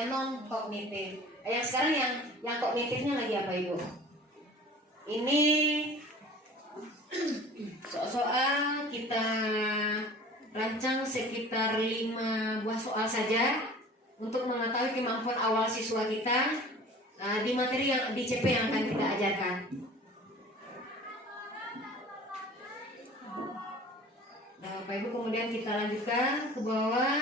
yang non kognitif. Yang sekarang yang kognitifnya lagi apa Ibu? Ini soal kita rancang sekitar 5 buah soal saja untuk mengetahui kemampuan awal siswa kita di materi yang di CP yang akan kita ajarkan. Nah, Bapak Ibu, kemudian kita lanjutkan ke bawah.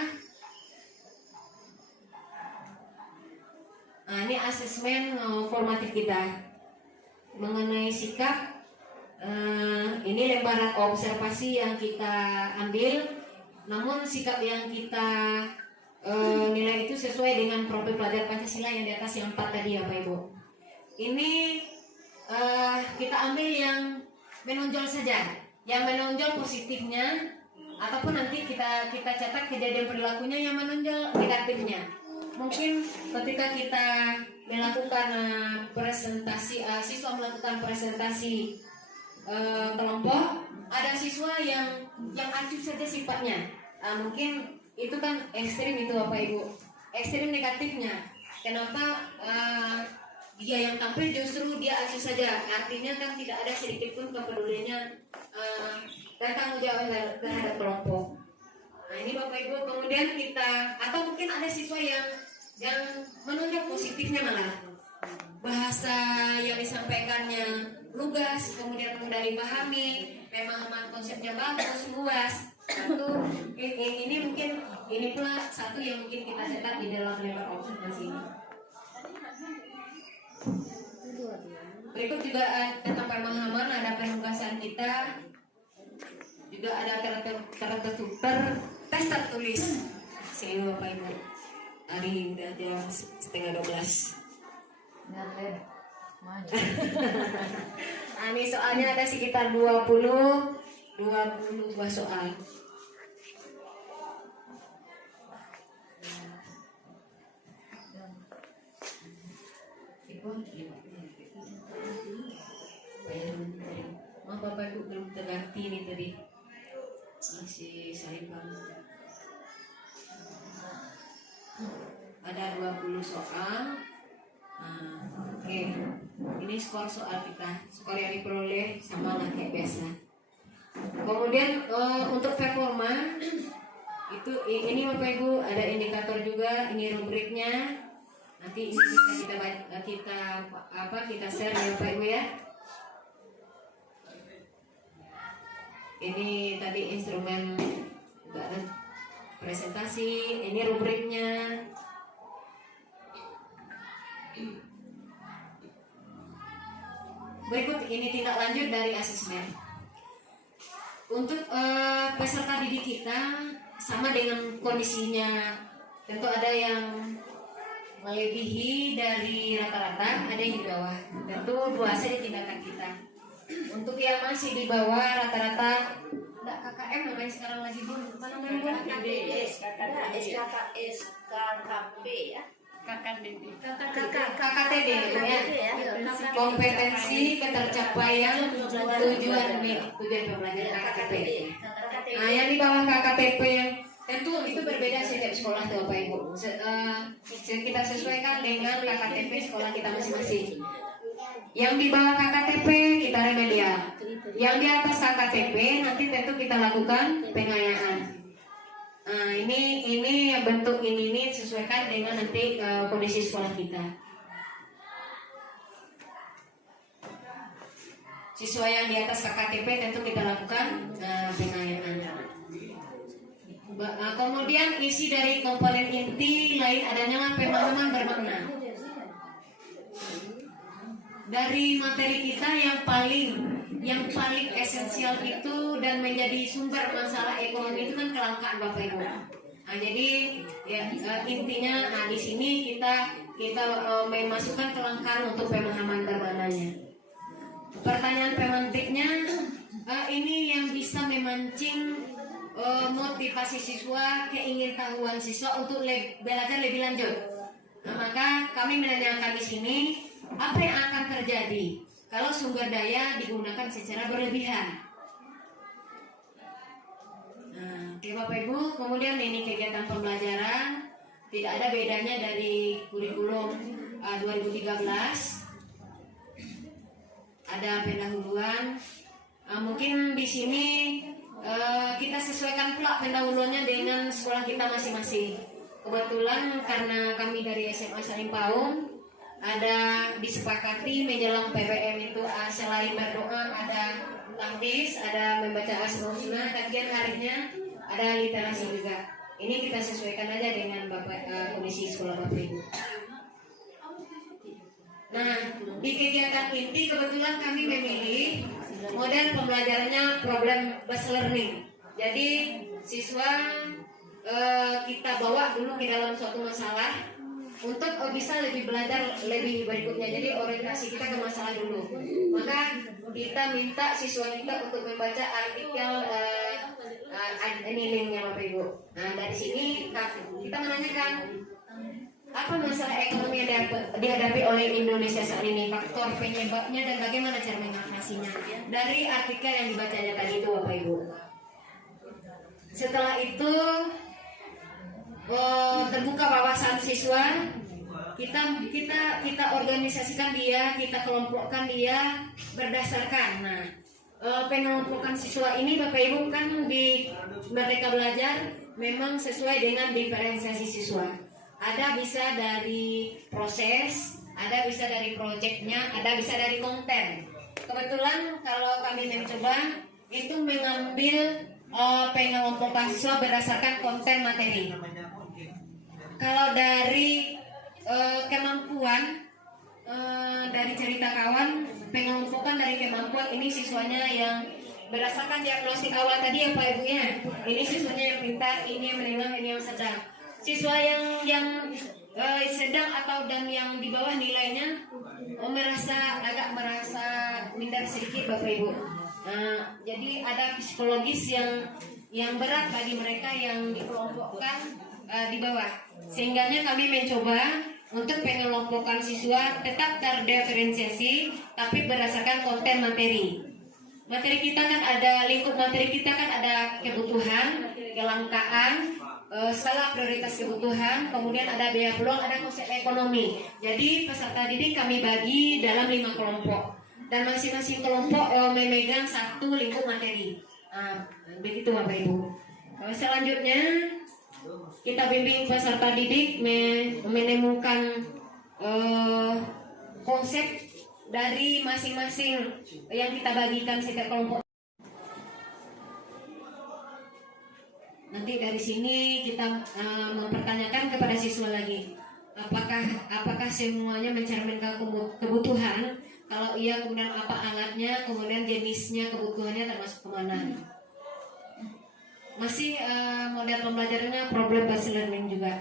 Nah, ini asesmen formatif kita mengenai sikap. Ini lembaran observasi yang kita ambil, namun sikap yang kita nilai itu sesuai dengan profil pelajar Pancasila yang di atas yang 4 tadi ya Pak Ibu. Ini kita ambil yang menonjol saja, yang menonjol positifnya, ataupun nanti kita catat kejadian perilakunya yang menonjol negatifnya. Mungkin ketika kita melakukan presentasi, siswa melakukan presentasi kelompok, ada siswa yang acuh saja sifatnya. Mungkin itu kan ekstrim itu Bapak Ibu, ekstrim negatifnya. Kenapa dia yang tampil justru dia acuh saja? Artinya kan tidak ada sedikit pun kepeduliannya dan tanggung jawab terhadap kelompok. Nah ini Bapak Ibu, kemudian kita, atau mungkin ada siswa yang menunjuk positifnya malah bahasa yang disampaikannya lugas, kemudian mudah dipahami, pemahaman konsepnya bagus, luas. Satu, ini mungkin ini pula satu yang mungkin kita catat di dalam lembar observasi ini. Berikut juga tentang pemahaman, ada penugasan kita, juga ada tes tertulis. Sini Bapak Ibu, hari udah jam 11:30. Ini soalnya ada sekitar 20 buah soal. Maaf Bapak Ibu belum terganti nih tadi, masih sarimbang. Ada 20 soal. Oke. Ini skor soal kita, skor yang diperoleh sama lah kayak biasa. Kemudian untuk performa itu ini Bapak Ibu ada indikator juga, ini rubriknya. Nanti ini bisa kita share ya Bapak Ibu ya. Ini tadi instrumen presentasi, ini rubriknya. Berikut ini tindak lanjut dari asesmen. Untuk peserta didik kita sama dengan kondisinya, tentu ada yang melebihi dari rata-rata, ada yang di bawah. Tentu dua saja tindakan kita. Untuk yang masih di bawah rata-rata, enggak KKM namanya sekarang lagi belum, apa namanya? SKKP ya. KKTD ya. Kompetensi ketercapaian tujuan pembelajaran KKTP. Nah, yang di bawah KKTP tentu itu berbeda setiap sekolah tuh Bapak Ibu. Kita sesuaikan dengan KKTP sekolah kita masing-masing. Yang di bawah KKTP kita remedial. Yang di atas KKTP nanti tentu kita lakukan pengayaan. Nah, ini bentuk ini sesuaikan dengan nanti kondisi sekolah kita. Siswa yang di atas KKTP tentu kita lakukan pengayaan. Kemudian isi dari komponen inti lain adanya pemahaman bermakna. Dari materi kita yang paling esensial itu dan menjadi sumber masalah ekonomi itu kan kelangkaan Bapak Ibu. Nah, jadi ya intinya di sini kita memasukkan kelangkaan untuk pemahaman bermaknanya. Pertanyaan pemantiknya ini yang bisa memancing motivasi siswa, keingintahuan siswa untuk belajar lebih lanjut. Nah, maka kami menanyakan di sini apa yang akan terjadi kalau sumber daya digunakan secara berlebihan. Nah, oke Bapak Ibu, kemudian ini kegiatan pembelajaran. tidak ada bedanya dari kurikulum 2013. Ada pendahuluan. Mungkin di sini kita sesuaikan pula pendahuluannya dengan sekolah kita masing-masing. Kebetulan karena kami dari SMA Salim Paung ada disepakati menjelang PPM itu selain berdoa ada tahfiz, ada membaca Asmaul Husna, kajian harinya ada literasi juga. Ini kita sesuaikan aja dengan Bapak kondisi sekolah Bapak Ibu. Nah, di kegiatan inti kebetulan kami memilih model pembelajarannya problem based learning. Jadi siswa kita bawa dulu ke dalam suatu masalah untuk bisa lebih belajar lebih berikutnya. Jadi orientasi kita ke masalah dulu. Maka kita minta siswa kita untuk membaca artikel ini linknya Bapak Ibu. Nah dari sini kita menanyakan apa masalah ekonomi yang dihadapi oleh Indonesia saat ini, faktor penyebabnya dan bagaimana cara mengatasinya. Dari artikel yang dibacanya tadi itu Bapak Ibu. Setelah itu terbuka wawasan siswa, kita organisasikan dia, kita kelompokkan dia berdasarkan. Nah, pengelompokan siswa ini Bapak Ibu kan di Merdeka Belajar memang sesuai dengan diferensiasi siswa. Ada bisa dari proses, ada bisa dari proyeknya, ada bisa dari konten. Kebetulan kalau kami mencoba itu mengambil pengelompokan siswa berdasarkan konten materi. Kalau dari kemampuan dari cerita kawan, pengelompokan dari kemampuan ini siswanya yang berdasarkan diagnostik awal tadi ya Pak Ibu ya. Ini siswanya yang pintar, ini yang menengah, ini yang sedang. Siswa yang sedang atau dan yang di bawah nilainya agak merasa minder sedikit Bapak Ibu. Jadi ada psikologis yang berat bagi mereka yang dikelompokkan di bawah. Sehingganya kami mencoba untuk pengelompokan siswa tetap terdiferensiasi tapi berdasarkan konten materi. Materi kita kan ada lingkup materi kita kan ada kebutuhan, kelangkaan, skala prioritas kebutuhan, kemudian ada biaya peluang, ada konsep ekonomi. Jadi peserta didik kami bagi dalam 5 kelompok dan masing-masing kelompok memegang satu lingkup materi. Begitu Bapak Ibu. Selanjutnya kita bimbing peserta didik menemukan konsep dari masing-masing yang kita bagikan setiap kelompok. Nanti dari sini kita mempertanyakan kepada siswa lagi, apakah semuanya mencerminkan kebutuhan? Kalau iya, kemudian apa alatnya, kemudian jenisnya, kebutuhannya termasuk kemana? Masih model pembelajarannya problem based learning juga.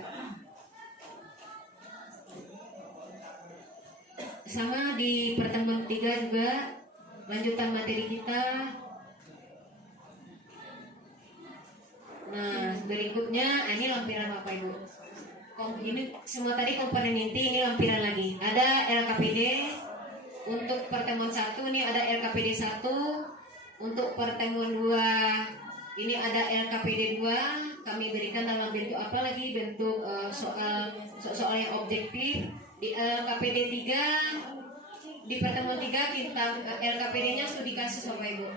Sama di pertemuan 3 juga lanjutan materi kita. Nah, berikutnya ini lampiran Bapak Ibu. Ini semua tadi komponen inti, ini lampiran lagi. Ada LKPD untuk pertemuan 1, ini ada LKPD 1. Untuk pertemuan 2, ini ada LKPD 2. Kami berikan dalam bentuk apa lagi? Bentuk soal yang objektif. Di LKPD 3, di pertemuan 3 kita LKPD-nya studi kasus Bapak Ibu.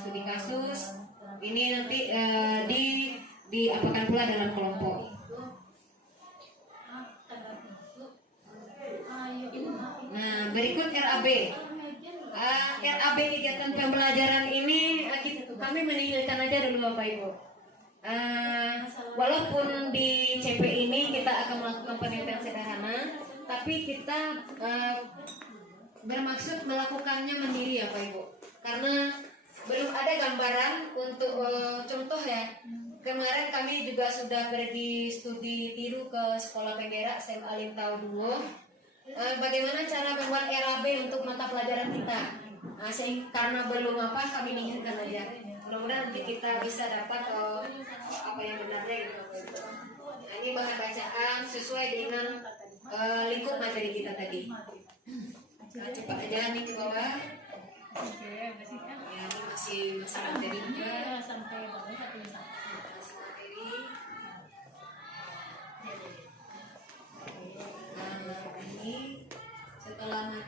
Studi kasus. Ini nanti diapakan pula dalam kelompok. Nah, berikut RAB. RAB kegiatan pembelajaran ini kami menihilkan aja dulu Bapak Ibu. Walaupun di CP ini kita akan melakukan penelitian sederhana, tapi kita bermaksud melakukannya mandiri ya Bapak Ibu. Karena belum ada gambaran untuk contoh ya. Kemarin kami juga sudah pergi studi tiru ke Sekolah Penggerak SMA Alim Tahu 2. Bagaimana cara membuat RAB untuk mata pelajaran kita. Karena belum kami inginkan aja. Mudah-mudahan nanti kita bisa dapat apa yang benarnya gitu. Nah, ini bahan bacaan sesuai dengan lingkup materi kita tadi. Cepat aja nih ke bawah. Ya, ini masih materi juga. Masih materi.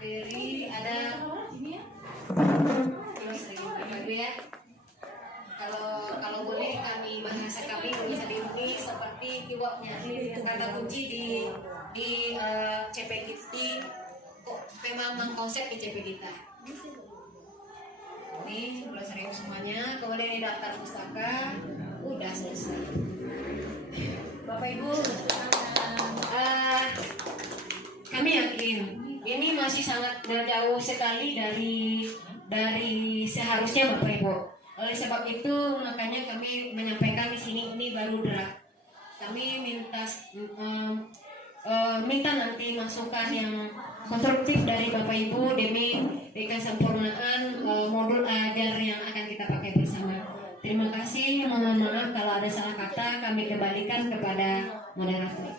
materi ada ya. Kalau boleh bahasa kami bisa diundi seperti keywordnya kata kunci di CP kita kok memang konsep di CP kita. Ini 11.000 semuanya, kemudian ini daftar pustaka udah selesai. Bapak Ibu, kami yakin ini masih sangat jauh sekali dari seharusnya Bapak Ibu. Oleh sebab itu makanya kami menyampaikan di sini ini baru draft. Kami minta nanti masukan yang konstruktif dari Bapak Ibu demi kesempurnaan modul ajar yang akan kita pakai bersama. Terima kasih, mohon maaf kalau ada salah kata, kami kembalikan kepada moderator.